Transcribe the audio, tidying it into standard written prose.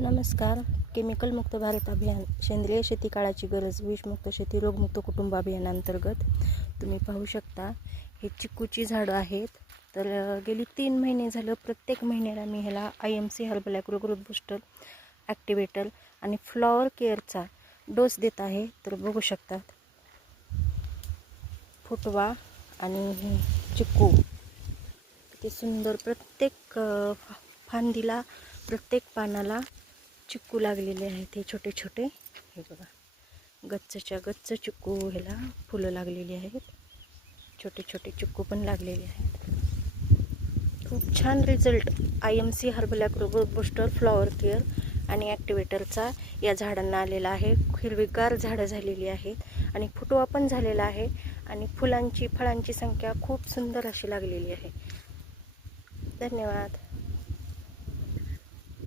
नमस्कार. केमिकलमुक्त भारत अभियान, सेंद्रिय शेती काळाची गरज, विषमुक्त शेती, रोगमुक्त कुटुंब अभियानांतर्गत तुम्ही पाहू शकता हे चिक्कूची झाडं आहेत. तर गेली 3 महिने झालं प्रत्येक महिन्याला मी ह्याला IMC herbal agro growth booster, activator आणि फ्लॉवर केअरचा डोस देत आहे. तर बघू शकतात फुटवा आणि हे चिक्कू किती सुंदर, प्रत्येक फांदीला, प्रत्येक पानाला चिक्कू लागलेले आहेत. हे छोटे छोटे, हे बघा, गच्चच्या गच्च चिक्कू, ह्याला फुलं लागलेली आहेत. छोटे छोटे चिक्कू पण लागलेले आहेत. खूप छान result IMC herbal agro growth booster, flower care आणि ॲक्टिवेटरचा या झाडांना आलेला आहे. हिरवीगार झाडं झालेली आहेत आणि फुटवा पण झालेला आहे आणि फळांची संख्या खूप सुंदर अशी लागलेली आहे. धन्यवाद.